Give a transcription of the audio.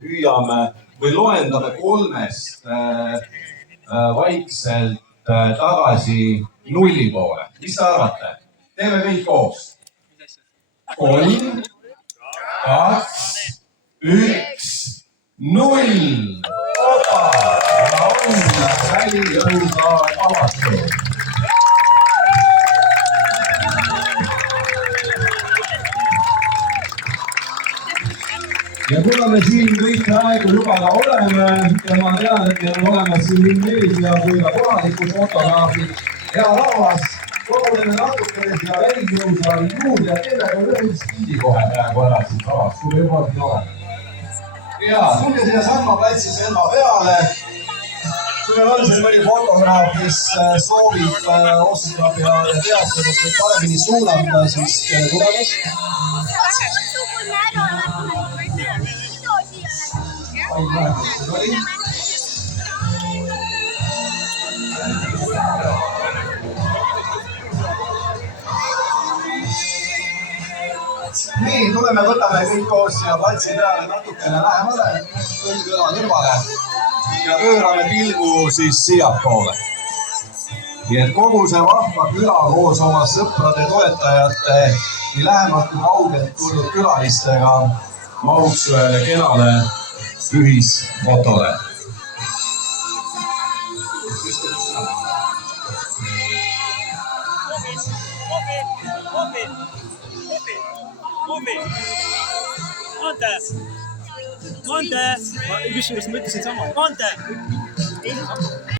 püüame või loendame kolmest vaikselt tagasi nulli poole. Mis te arvate? Teeme kõik koos. 3, 2, 1, 0. Opa! Ja on välijõusaal avatud. Ja kuna me siin kõik praegu juba ka oleme ja ma tean, et meil on olemas siin nii meedia kui ka kohalikud fotograafid, hea rahvas, koguneme natukene siia välisjõusaali juurde ja teeme ka ühe pildi kohe praegu ära siit avast, kui me juba siin oleme. Ja tulge siia Sarma platsi selma peale. Kui meil on siin mõni fotograaf, kes soovib oskab ja teatud, et neid paremini suunata, siis tulemas. Nii, tuleme, võtame kõik koos siia platsi peale natukene lähemale, kõrgõla kõrvale ja pöörame pilgu siis siiapoole. Nii et kogu see vahva küla koos oma sõprade, toetajate, nii lähemalt kui kaugelt tulnud külalistega mahuks ühele kenale ühisfotole. Monte! Kusjuures ma ütlesin sama. Monte!